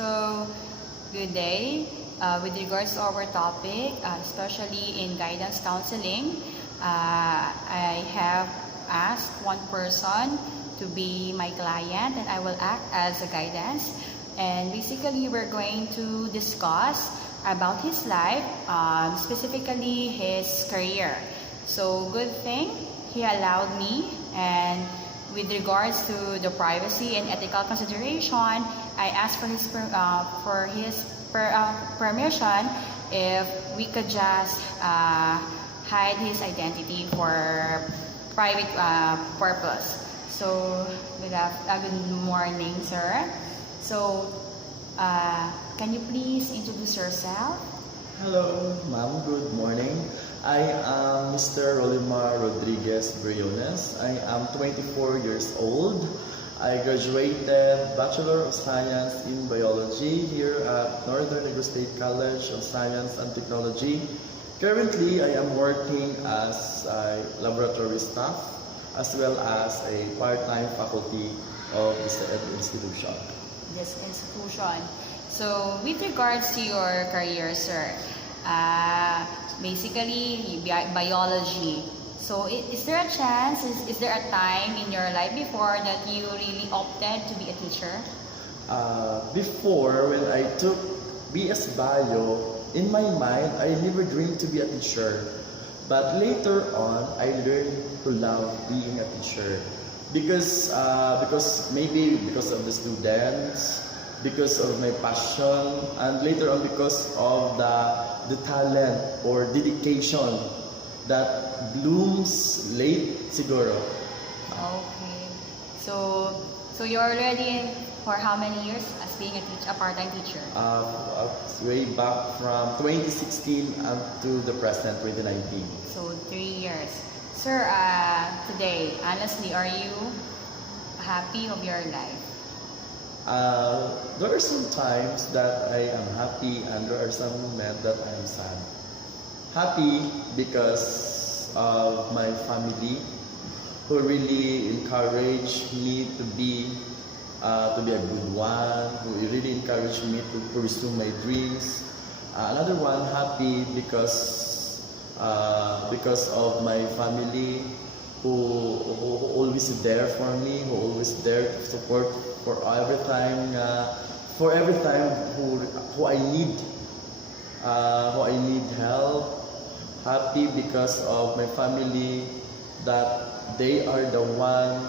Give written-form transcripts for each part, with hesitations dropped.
So, good day. With regards to our topic, especially in guidance counseling, I have asked one person to be my client and I will act as a guidance. And basically, we're going to discuss about his life, specifically his career. So, good thing he allowed me, and with regards to the privacy and ethical consideration, I asked for his permission if we could just hide his identity for private purpose. So, good morning, sir. So, can you please introduce yourself? Hello, ma'am. Good morning. I am Mr. Rolimar Rodriguez Briones. I am 24 years old. I graduated Bachelor of Science in Biology here at Northern Negros State College of Science and Technology. Currently, I am working as a laboratory staff as well as a part-time faculty of this institution. This institution. So, with regards to your career, sir, basically biology. So, is there a chance, is there a time in your life before that you really opted to be a teacher? Before, when I took BS Bio, in my mind, I never dreamed to be a teacher. But later on, I learned to love being a teacher. Because maybe because of the students, because of my passion, and later on because of the talent or dedication that blooms late siguro. Okay. So you're already in for how many years as being a part-time teacher? Way back from 2016 up to the present 2019. So 3 years. Sir, today, honestly, are you happy of your life? There are some times that I am happy and there are some moments that I am sad. Happy because of my family who really encouraged me to be a good one, who really encouraged me to pursue my dreams. Another one, happy because of my family who always there for me, who always there to support for every time who I need help. Happy because of my family that they are the one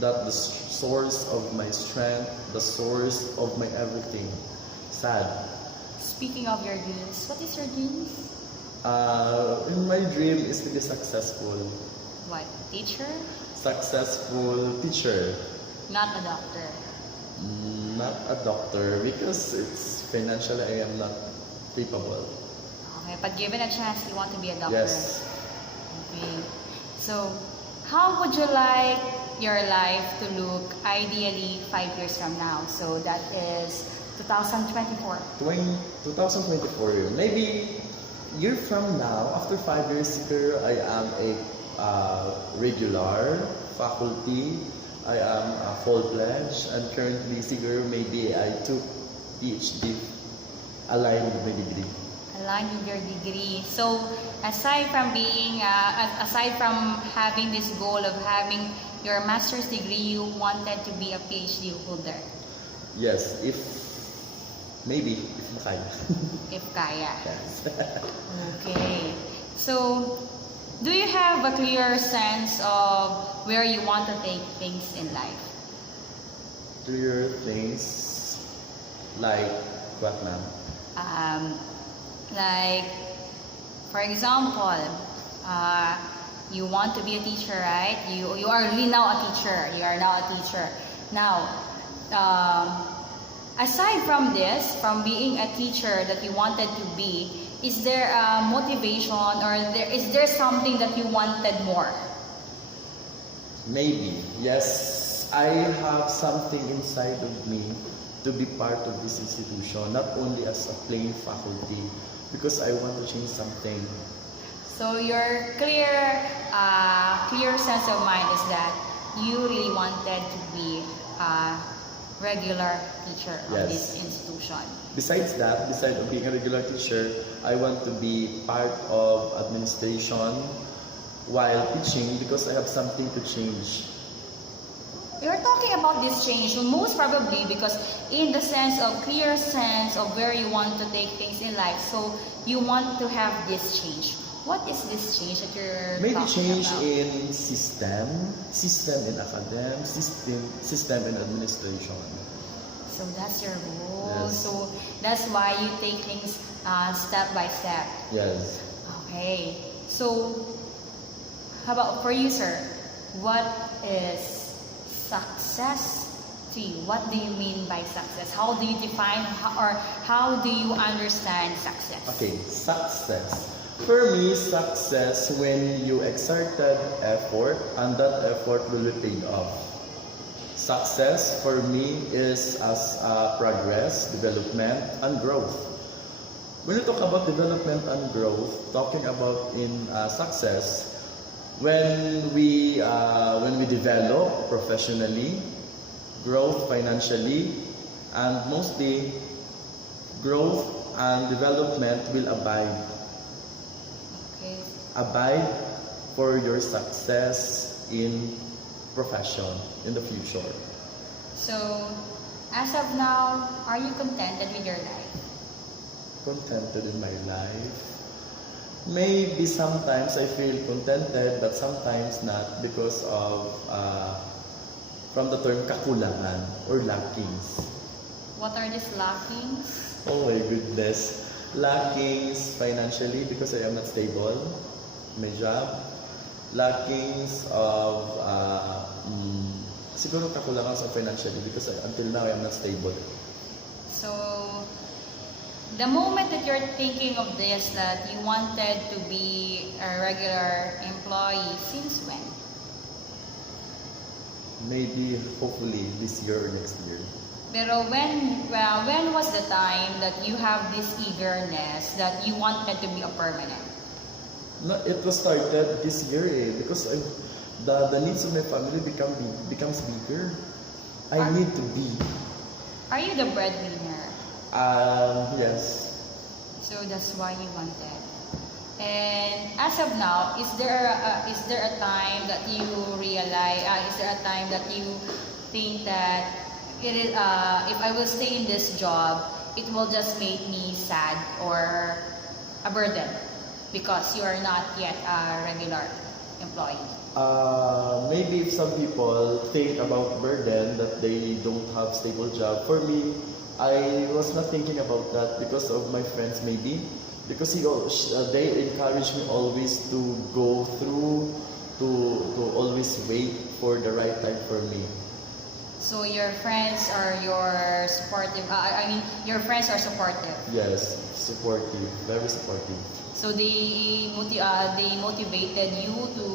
that the source of my strength, the source of my everything. Sad. Speaking of your dreams, what is your dreams? My dream is to be successful. What? Teacher? Successful teacher. Not a doctor. Not a doctor because it's financially I am not capable. Okay, but given a chance, you want to be a doctor? Yes. Okay. So, how would you like your life to look ideally 5 years from now? So that is 2024. 2024. Maybe year from now, after 5 years here, I am a regular faculty. I am a full-fledged, and currently, siguro maybe I took PhD aligned with my degree. Aligned with your degree. So, aside from having this goal of having your master's degree, you wanted to be a PhD holder? Yes, if kaya. If kaya. Yes. Okay. So, do you have a clear sense of where you want to take things in life? Clear things like what, ma'am? Like, for example, you want to be a teacher, right? You are really now a teacher. You are now a teacher. Now, aside from this, from being a teacher that you wanted to be, is there a motivation or is there something that you wanted more? Maybe, yes. I have something inside of me to be part of this institution, not only as a plain faculty, because I want to change something. So your clear sense of mind is that you really wanted to be regular teacher of Yes. this institution? Besides that, besides of being a regular teacher, I want to be part of administration while teaching because I have something to change. You're talking about this change, most probably because in the sense of clear sense of where you want to take things in life, so you want to have this change. What is this change that you're Maybe talking change about? in system in academic, system in administration. So that's your goal. Yes. So that's why you take things step by step. Yes. Okay. So how about for you, sir? What is success to you? What do you mean by success? How do you define or how do you understand success? Okay, success. For me, success when you exerted effort and that effort will be paid off. Success for me is as progress, development, and growth. When you talk about development and growth, talking about in success, when we develop professionally, growth financially, and mostly growth and development will Okay. abide for your success in profession in the future. So as of now, are you contented with your life? Contented in my life. Maybe sometimes I feel contented, but sometimes not because of from the term kakulangan or lackings. What are these lackings? Oh my goodness. Lackings financially because I am not stable. My job. Lackings of siguro kakulangan sa financially because until now I am not stable. So the moment that you're thinking of this, that you wanted to be a regular employee, since when? Maybe, hopefully, this year or next year. Pero when was the time that you have this eagerness that you wanted to be a permanent? No, it was started this year because the needs of my family becomes bigger. I need to be. Are you the breadwinner? Yes. So that's why you wanted. And as of now, is there a time that you realize? Is there a time that you think that it is? If I will stay in this job, it will just make me sad or a burden because you are not yet a regular employee. Maybe if some people think about burden that they don't have stable job. For me, I was not thinking about that because of my friends maybe. Because they encourage me always to go through, to always wait for the right time for me. So your friends are your supportive. Your friends are supportive. Yes, supportive, very supportive. So they motivated you to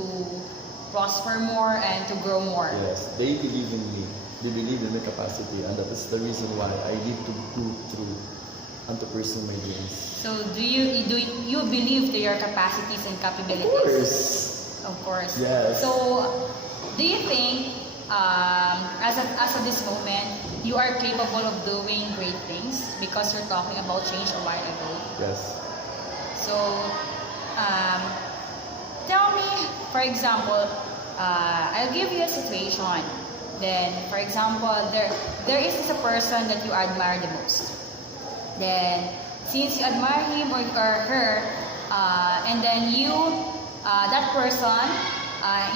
prosper more and to grow more. Yes, they believe in me. They believe in my capacity, and that is the reason why I need to go through and to pursue my dreams. So do you believe to your capacities and capabilities? Of course. Of course. Yes. So do you think as of this moment you are capable of doing great things because you're talking about change a while ago? Yes. So tell me, for example, I'll give you a situation. Then, for example, there is a person that you admire the most. Then, since you admire him or her, and then that person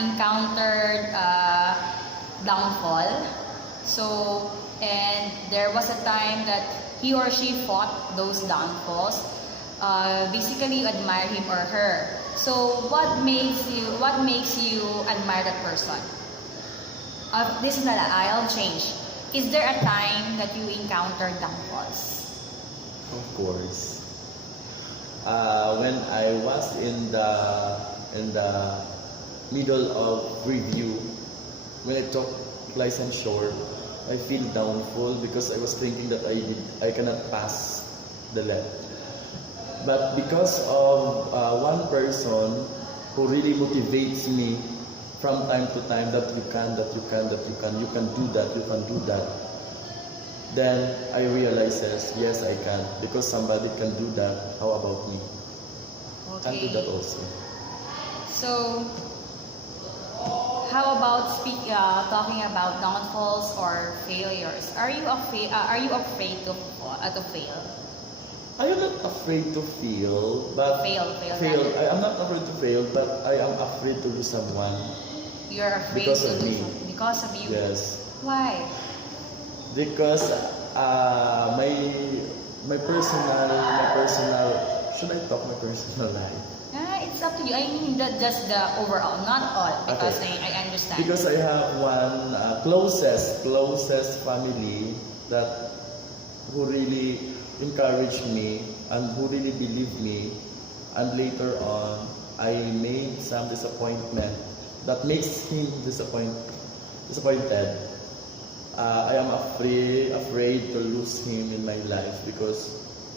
encountered downfall. So, and there was a time that he or she fought those downfalls. Basically, you admire him or her. So, what makes you admire that person? This is not. I'll change. Is there a time that you encountered downfalls? Of course. When I was in the middle of review, when I took licensure, I feel downfall because I was thinking that I cannot pass the LET. But because of one person who really motivates me from time to time that you can do that, Then I realizes, yes, I can. Because somebody can do that, how about me? Can do that also. So, how about talking about downfalls or failures? Are you afraid? To fail? I am not afraid to fail, but Fail. I am not afraid to fail, but I am afraid to lose someone. You're afraid Because to of lose me. because of you. Yes, Why? because my personal. Should I talk my personal life? It's up to you. I mean, just the overall, not all, because Okay. I understand. Because I have one closest family that who really encouraged me and who really believed me, and later on I made some disappointment that makes him disappointed. I am afraid to lose him in my life because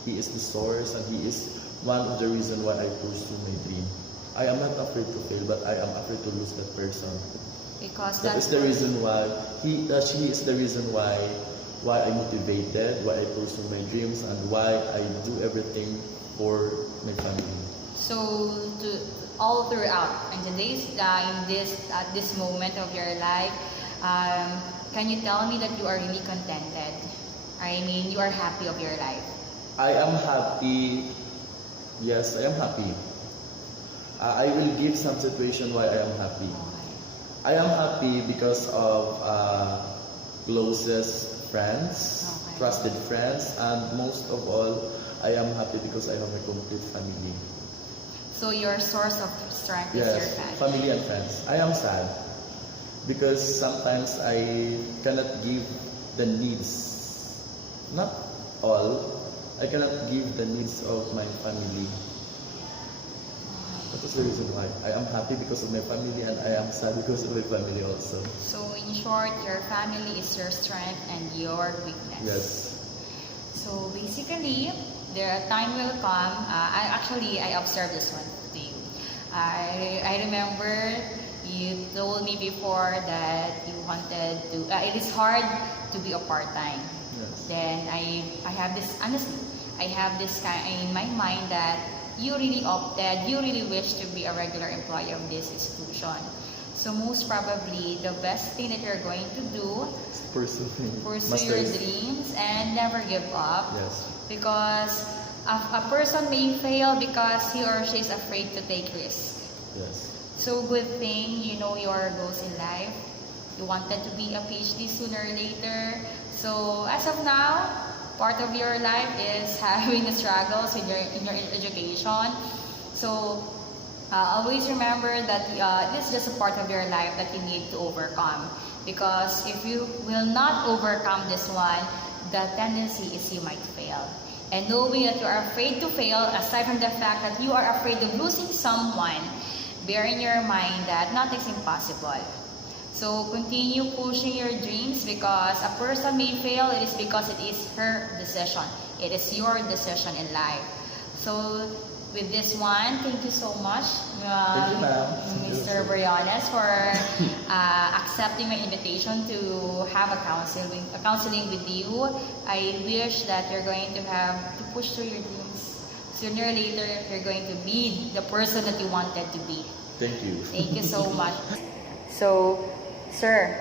he is the source and he is one of the reason why I pursue my dream. I am not afraid to fail, but I am afraid to lose that person. Because That is the reason why she is the reason why I motivated, why I pursue my dreams, and why I do everything for my family. So all throughout in today's at this moment of your life, can you tell me that you are really contented? I mean, you are happy of your life. I am happy. Yes, I am happy. I will give some situation why I am happy. I am happy because of closest friends, trusted friends, and most of all, I am happy because I have a complete family. So your source of strength is your Yes, family. family and friends. I am sad because sometimes I cannot give the needs, not all, I cannot give the needs of my family. That is the reason why. I am happy because of my family and I am sad because of my family also. So in short, your family is your strength and your weakness. Yes. So basically, the time will come. I observed this one to you. I remember you told me before that you wanted to. It is hard to be a part-time. Yes. Then I have this, honestly, I have this kind in my mind that you really wish to be a regular employee of this institution. So most probably, the best thing that you're going to do, Pursue your dreams and never give up. Yes. Because a person may fail because he or she is afraid to take risks. Yes. So good thing you know your goals in life. You wanted to be a PhD sooner or later. So as of now, part of your life is having the struggles in your education. So always remember that this is just a part of your life that you need to overcome. Because if you will not overcome this one, the tendency is you might fail. And knowing that you are afraid to fail, aside from the fact that you are afraid of losing someone, bear in your mind that nothing's impossible. So continue pushing your dreams because a person may fail, it is because it is her decision. It is your decision in life. So with this one, thank you so much, Thank you, ma'am. Mr. Briones, for accepting my invitation to have a counseling with you. I wish that you're going to have to push through your dreams. Sooner or later, you're going to be the person that you wanted to be. Thank you. Thank you so much. So, sir,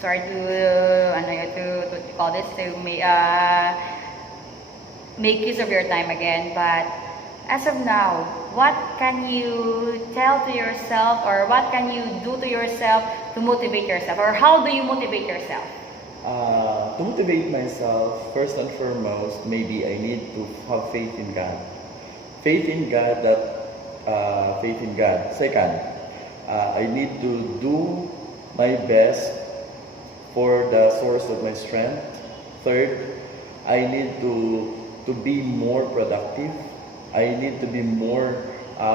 sorry to call this to make use of your time again, but as of now, what can you tell to yourself or what can you do to yourself to motivate yourself, or how do you motivate yourself? To motivate myself, first and foremost, maybe I need to have faith in God. Faith in God. Second, I need to do my best for the source of my strength. Third, I need to be more productive. I need to be more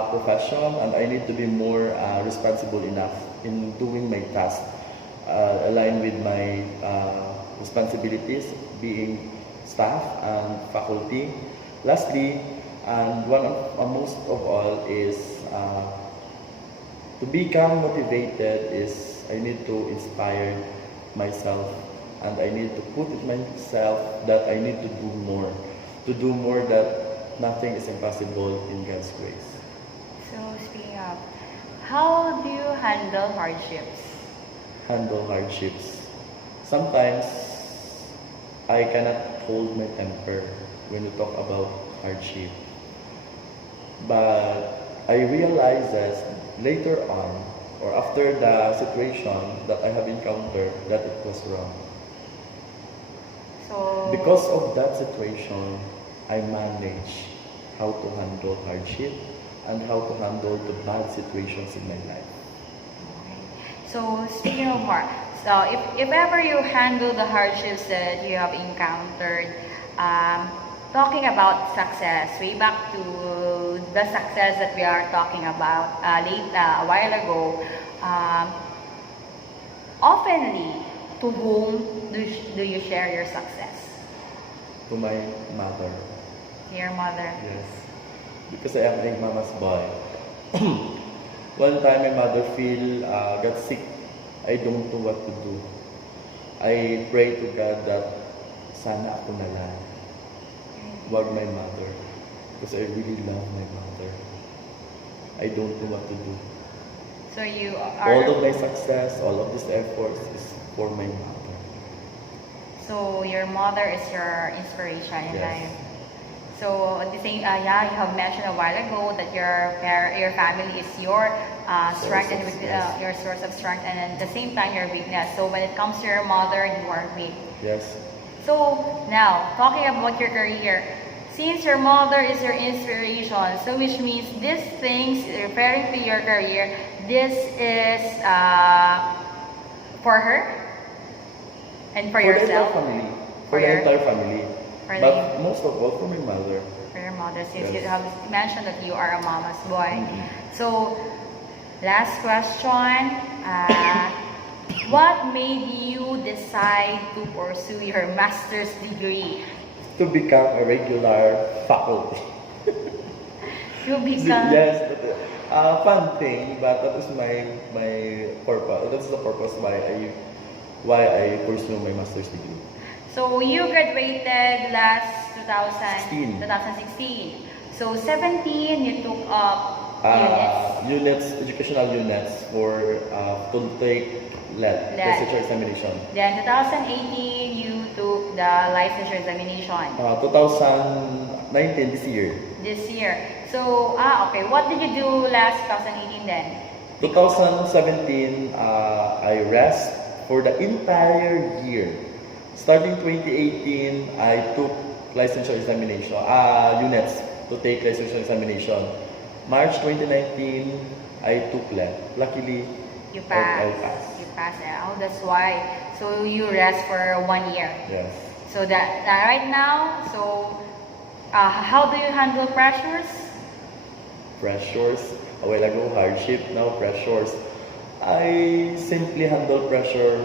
professional, and I need to be more responsible enough in doing my task, aligned with my responsibilities, being staff and faculty. Lastly, and most of all is to become motivated is I need to inspire myself and I need to put it myself that I need to do more that nothing is impossible in God's grace. So speaking of, how do you handle hardships? Handle hardships. Sometimes I cannot hold my temper when you talk about hardship. But I realize that later on, or after the situation that I have encountered, that it was wrong. So Because of that situation, I manage how to handle hardship and how to handle the bad situations in my life. So speaking of more, so if ever you handle the hardships that you have encountered, talking about success, way back to the success that we are talking about a while ago, oftenly, to whom do you share your success? To my mother. Your mother. Yes. Because I am a mama's boy. One time my mother got sick. I don't know what to do. I pray to God that sana ako na lang. Wag my mother. Because I really love my mother. I don't know what to do. So you All are. of my success, all of these efforts is for my mother. So your mother is your inspiration in Yes. life. So at the same, yeah, you have mentioned a while ago that your family is your strength and your source of strength, and at the same time your weakness. So when it comes to your mother, you are weak. Yes. So now talking about your career, since your mother is your inspiration, so which means these things referring to your career, this is for her and for For the yourself. entire family. For For the your- entire family. for But the- most of all for my mother. For your mother, since you Yes. have mentioned that you are a mama's boy. Mhm. So, last question. What made you decide to pursue your master's degree? To become a regular faculty. To become... Yes, fun thing, but that is my purpose. That's the purpose why I pursue my master's degree. So, you graduated last 16. 2016. So, 17, you took up units. Educational units to take licensure examination. Then, 2018, you took the licensure examination. 2019 this year. This year. So, okay. What did you do last 2018 then? 2017, I rest for the entire year. Starting 2018, I took licensure examination, units to take licensure examination. March 2019, I took lab. Luckily, You I passed. passed. You passed. Oh, that's why. So you rest for 1 year. Yes. So that right now, so how do you handle pressures? Pressures. A while ago, hardship. Now, pressures. I simply handle pressure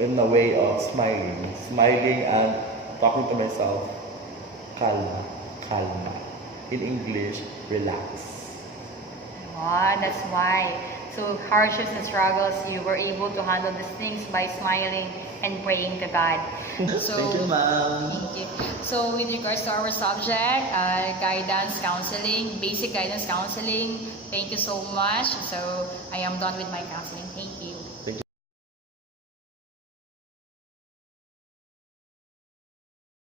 in a way of smiling and talking to myself, calma, calma. In English, relax. Oh, that's why. So hardships and struggles, you were able to handle these things by smiling and praying to God. So, Thank you, ma'am. Thank you. So with regards to our subject, guidance counseling, basic guidance counseling, thank you so much. So I am done with my counseling. Thank you. Thank you.